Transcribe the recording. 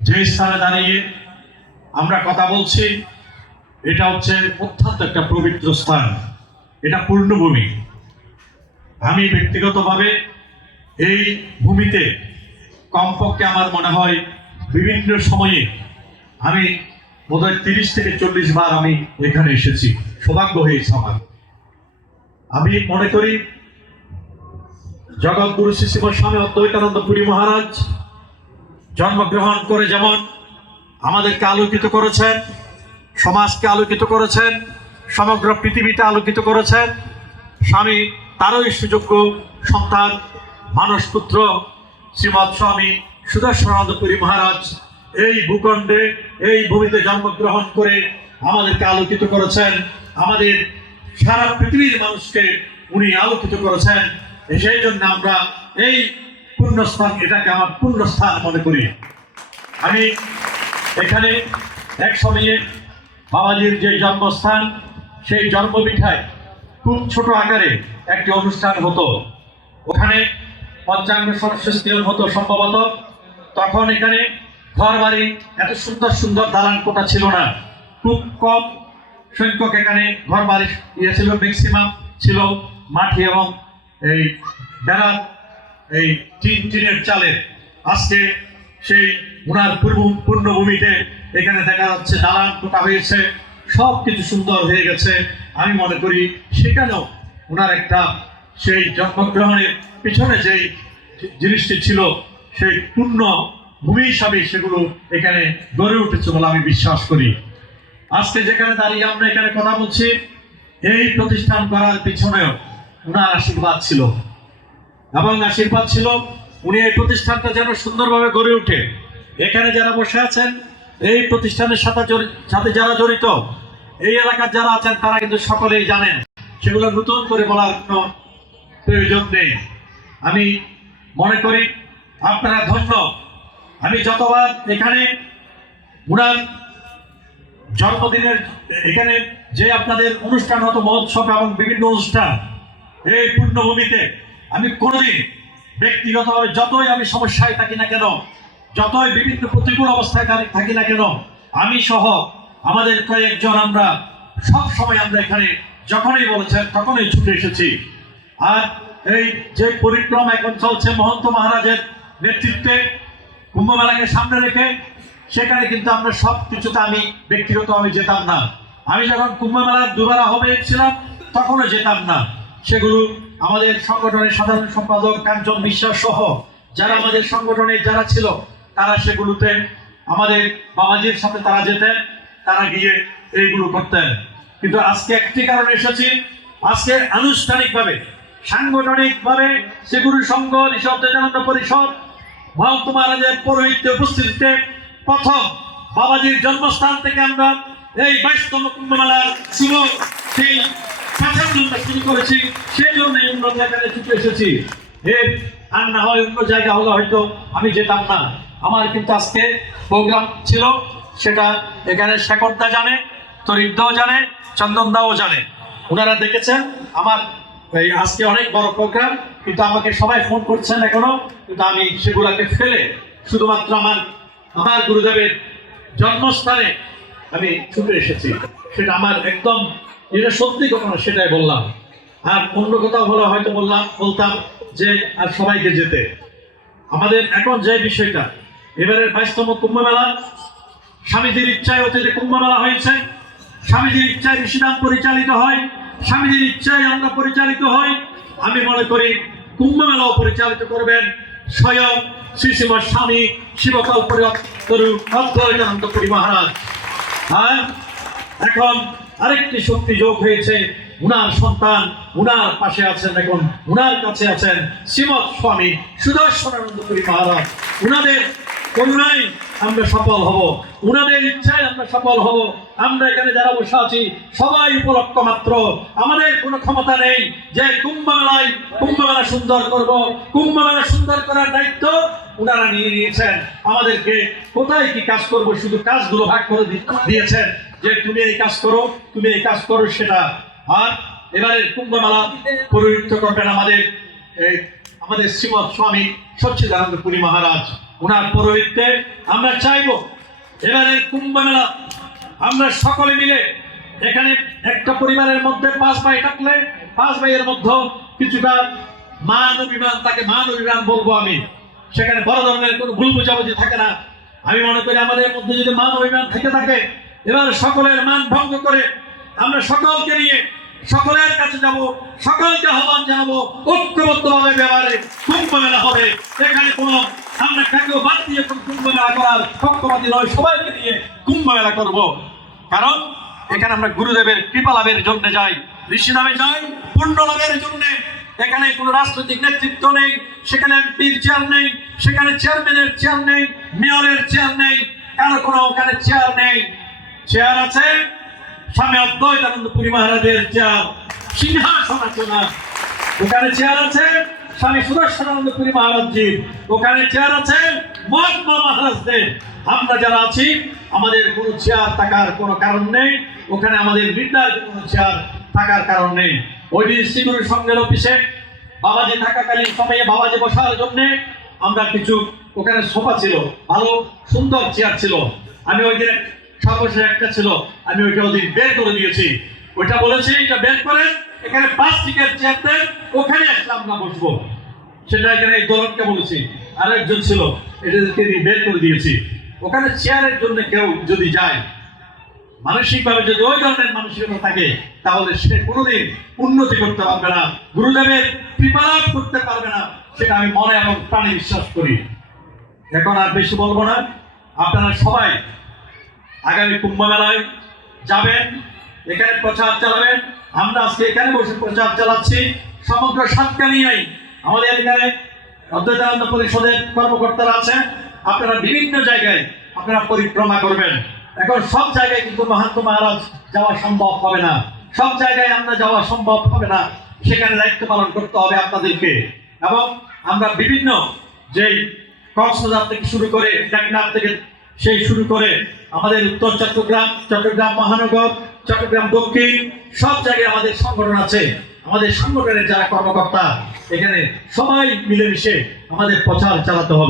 যে স্থানে দাঁড়িয়ে আমরা কথা বলছি এটা হচ্ছে অত্যন্ত একটা পবিত্র স্থান, এটা পূর্ণভূমি। আমি ব্যক্তিগতভাবে এই ভূমিতে কমপক্ষে আমার মনে হয় বিভিন্ন সময়ে আমি বোধহয় 30 থেকে 40 বার আমি এখানে এসেছি, সৌভাগ্য হয়েছে আমার। আমি মনে করি জগৎগুরু শ্রী শ্রী স্বামী অদ্বৈতানন্দ পুরী মহারাজ জন্মগ্রহণ করে যেমন আমাদেরকে আলোকিত করেছেন, সমাজকে আলোকিত করেছেন, সমগ্র পৃথিবীতে আলোকিত করেছেন, স্বামী তারই সুযোগ্য সন্তান মানসপুত্র শ্রীমৎ স্বামী সুদর্শনানন্দ পুরী মহারাজ এই ভূখণ্ডে এই ভূমিতে জন্মগ্রহণ করে আমাদেরকে আলোকিত করেছেন, আমাদের সারা পৃথিবীর মানুষকে উনি আলোকিত করেছেন। সেই জন্য আমরা এই পুণ্যস্থান, এটাকে আমার পুণ্যস্থান মনে করি। আমি এখানে এক সময়ে বাবাজির যে জন্মস্থান, সেই জন্মপিঠায় খুব ছোট আকারে একটি অনুষ্ঠান হতো। ওখানে পঞ্চাঙ্গ সরস্বতীর হতো সম্ভবত। তখন এখানে ঘর বাড়ি এত সুন্দর সুন্দর দালান কোঠা ছিল না, খুব কম সংখ্যক এখানে ঘর বাড়ি ছিল, ম্যাক্সিমাম ছিল মাটি এবং এই বেড়া, এই টিনের চালের। আজকে সেই ওনার পূর্ণভূমিতে এখানে দেখা যাচ্ছে দালান কোঠা হয়েছে, সব কিছু সুন্দর হয়ে গেছে। আমি মনে করি সেখানেও ওনার একটা সেই জন্মগ্রহণের পিছনে যেই জিনিসটি ছিল সেই পূর্ণ ভূমি হিসাবে সেগুলো এখানে গড়ে উঠেছে বলে আমি বিশ্বাস করি। আজকে যেখানে দাঁড়িয়ে আমরা এখানে কথা বলছি, এই প্রতিষ্ঠান করার পিছনেও ওনার আশীর্বাদ ছিল, এবং আশীর্বাদ ছিল উনি এই প্রতিষ্ঠানটা যেন সুন্দরভাবে গড়ে ওঠে। এখানে যারা বসে আছেন, এই প্রতিষ্ঠানের সাথে যারা জড়িত, এই এলাকার যারা আছেন, তারা কিন্তু সকলেই জানেন, সেগুলো নতুন করে বলার কোনো প্রয়োজন নেই। আমি মনে করি আপনারা ধন্য। আমি যতবার এখানে উনার জন্মদিনের এখানে যে আপনাদের অনুষ্ঠান হতো, মহোৎসব এবং বিভিন্ন অনুষ্ঠান, এই পূর্ণভূমিতে আমি কোনোদিন ব্যক্তিগতভাবে যতই আমি সমস্যায় থাকি না কেন, যতই বিভিন্ন প্রতিকূল অবস্থায় থাকি না কেন, আমি সহ আমাদের কয়েকজন আমরা সব সময় আমরা এখানে যখনই বলেছেন তখনই ছুটে এসেছি। আর এই যে পরিক্রমা এখন চলছে মহন্ত মহারাজের নেতৃত্বে, কুম্ভ মেলাকে সামনে রেখে, সেখানে কিন্তু আমরা সব কিছুতে আমি ব্যক্তিগতভাবে যেতাম না। আমি যখন কুম্ভ মেলার দুবার আহ্বায়ক ছিলাম তখনও যেতাম না। সেগুলো আমাদের সংগঠনের সাধারণ সম্পাদক কাঞ্চন বিশ্বাস সহ যারা আমাদের সংগঠনে যারা ছিল, তারা সেগুলোতে আমাদের বাবাজির সাথে তারা যেতেন, তারা গিয়ে এইগুলো করতেন। কিন্তু আজকে একটি কারণে এসেছি, আজকে আনুষ্ঠানিকভাবে সাংগঠনিকভাবে শ্রীগুরু সংঘ নিঃশব্দানন্দ পরিষদ মহন্ত মহারাজের পৌরোহিত্যে উপস্থিতিতে প্রথম বাবাজির জন্মস্থান থেকে আমরা এই 22তম কুম্ভ মেলার শুভ সেই শুরু করেছি। সেই জন্য অন্য জায়গায় ছুটে এসেছি। এর আর না হয় অন্য জায়গা হলে হয়তো আমি যেতাম না। আমার কিন্তু আজকে প্রোগ্রাম ছিল, সেটা এখানে শেখরদা জানে, তরিকদাও জানে, চন্দনদাও জানে, ওনারা দেখেছেন আমার এই আজকে অনেক বড় প্রোগ্রাম। কিন্তু আমাকে সবাই ফোন করছেন এখনো, কিন্তু আমি সেগুলাকে ফেলে শুধুমাত্র আমার গুরুদেবের জন্মস্থানে আমি ছুটে এসেছি। সেটা আমার একদম যেটা সত্যি ঘটনা সেটাই বললাম। আর অন্য কোথাও হলে হয়তো বলতাম যে আর সবাইকে যেতে। আমাদের এখন যে বিষয়টা, এবারের 22তম কুম্ভ মেলা স্বামীজির ইচ্ছায় অতীতে কুম্ভ মেলা হয়েছে, স্বামীজির ইচ্ছায় ঋষিদান পরিচালিত হয়, স্বামীজির ইচ্ছায় আমরা পরিচালিত হই। আমি মনে করি কুম্ভ মেলাও পরিচালিত করবেন স্বয়ং শ্রী শ্রী স্বামী শিবকল্পনানন্দ পুরী মহারাজ। আর এখন আরেকটি শক্তি যোগ হয়েছে, উনার সন্তান উনার পাশে আছেন, এখন উনার কাছে আছেন শ্রীমৎ স্বামী সুদর্শনানন্দ পুরী মহারাজ। উনাদের করুণায় আমরা সফল হব, উনাদের ইচ্ছায় আমরা সফল হব। আমরা এখানে যারা বসে আছি সবাই উপলক্ষ মাত্র, আমাদের কোনো ক্ষমতা নেই যে কুম্ভ মেলা সুন্দর করব। কুম্ভ মেলা সুন্দর করার দায়িত্ব উনারা নিয়ে নিয়েছেন। আমাদেরকে কোথায় কি কাজ করব, শুধু কাজগুলো ভাগ করে দিয়েছেন যে তুমি এই কাজ করো, তুমি এই কাজ করো, সেটা। আর এবারে কুম্ভ মেলা পরিচালিত করবেন আমাদের শ্রীমৎ স্বামী সচ্চিদানন্দ পুরী মহারাজ। ওনার পৌরোহিত্যে আমরা চাইব এবারের কুম্ভ মেলা আমরা সকলে মিলে, এখানে একটা পরিবারের মধ্যে 5 ভাই থাকলে 5 ভাইয়ের মধ্যে কিছুটা মান অভিমান, তাকে মান অভিমান বলবো আমি, সেখানে বড় ধরনের কোনো ভুল বোঝাবুঝি থাকে না। আমি মনে করি আমাদের মধ্যে যদি মান অভিমান থেকে থাকে, এবার সকলের মান ভঙ্গ করে আমরা সকলকে নিয়ে সকলের কাছে যাব, সকলকে আহ্বান জানাবো, ঐক্যবদ্ধভাবে ব্যবহারে কুম্ভ মেলা হবে। এখানে কোনো আমরা কাকেও বাদ দিয়ে কুম্ভ মেলা করার পক্ষপাতী নয়, সবাইকে নিয়ে কুম্ভ মেলা করবো। কারণ এখানে আমরা গুরুদেবের কৃপা লাভের জন্য যাই, ঋষি নামে যাই পুণ্য লাভের জন্য। এখানে কোনো রাজনৈতিক নেতৃত্ব নেই, সেখানে এমপির চেয়ার নেই, সেখানে চেয়ারম্যানের চেয়ার নেই, মেয়রের চেয়ার নেই, কারো কোনো ওখানে চেয়ার নেই। চেয়ার আছে স্বামী অদ্বৈতানন্দ পুরী মহারাজের চেয়ার, সিংহাসন আছে না। ওখানে চেয়ার আছে স্বামী সুদর্শনানন্দ পুরী মহারাজজির, ওখানে চেয়ার আছে মহাত্মা মহারাজদের। আমরা যারা আছি আমাদের কোনো চেয়ার থাকার কোনো কারণ নেই, ওখানে আমাদের নির্ধারিত কোনো চেয়ার থাকার কারণ নেই। ওই দিন শ্রীগুরু সংঘের অফিসে বাবাজি থাকাকালীন সময়ে বাবাজি বসার জন্য আমরা কিছু ওখানে সোফা ছিল, ভালো সুন্দর চেয়ার ছিল। আমি ওই দিন সর্বশেষ একটা ছিল, আমি ওইটা ওই দিন বের করে দিয়েছি। ওইটা বলেছি এটা বের করে এখানে প্লাস্টিকের চেয়ার দেন, ওখানে আসলে আমরা বসবো। সেটা এখানে এই দলনকে বলেছি, আরেকজন ছিল, এটাকে বের করে দিয়েছি। ওখানে চেয়ারের জন্য কেউ যদি যায়, মানসিকভাবে যদি ওই ধরনের মানসিকতা থাকে, তাহলে সে কোনোদিন উন্নতি করতে পারবে না, গুরুদেবের কৃপা লাভ করতে পারবে না, সেটা আমি মনে এবং প্রাণে বিশ্বাস করি। এখন আর বেশি বলবো না, আপনারা সবাই আগামী কুম্ভ মেলায় যাবেন, এখানে প্রচার চালাবেন। আমরা আজকে এখানে বসে প্রচার চালাচ্ছি সমগ্র সাতকানিয়ায়। আমাদের এখানে অদ্বৈতানন্দ পরিষদের কর্মকর্তারা আছেন, আপনারা বিভিন্ন জায়গায় আপনারা পরিক্রমা করবেন। এখন সব জায়গায় কিন্তু মহাত্মা মহারাজ যাওয়া সম্ভব হবে না, সব জায়গায় আমরা যাওয়া সম্ভব হবে না, সেখানে দায়িত্ব পালন করতে হবে আপনাদেরকে। এবং আমরা বিভিন্ন যেই কক্সবাজার থেকে শুরু করে টেকনাফ থেকে সেই শুরু করে আমাদের উত্তর চট্টগ্রাম, চট্টগ্রাম মহানগর, চট্টগ্রাম দক্ষিণ, সব জায়গায় আমাদের সংগঠন আছে। আমাদের সংগঠনের যারা কর্মকর্তা এখানে সবাই মিলেমিশে আমাদের প্রচার চালাতে হবে।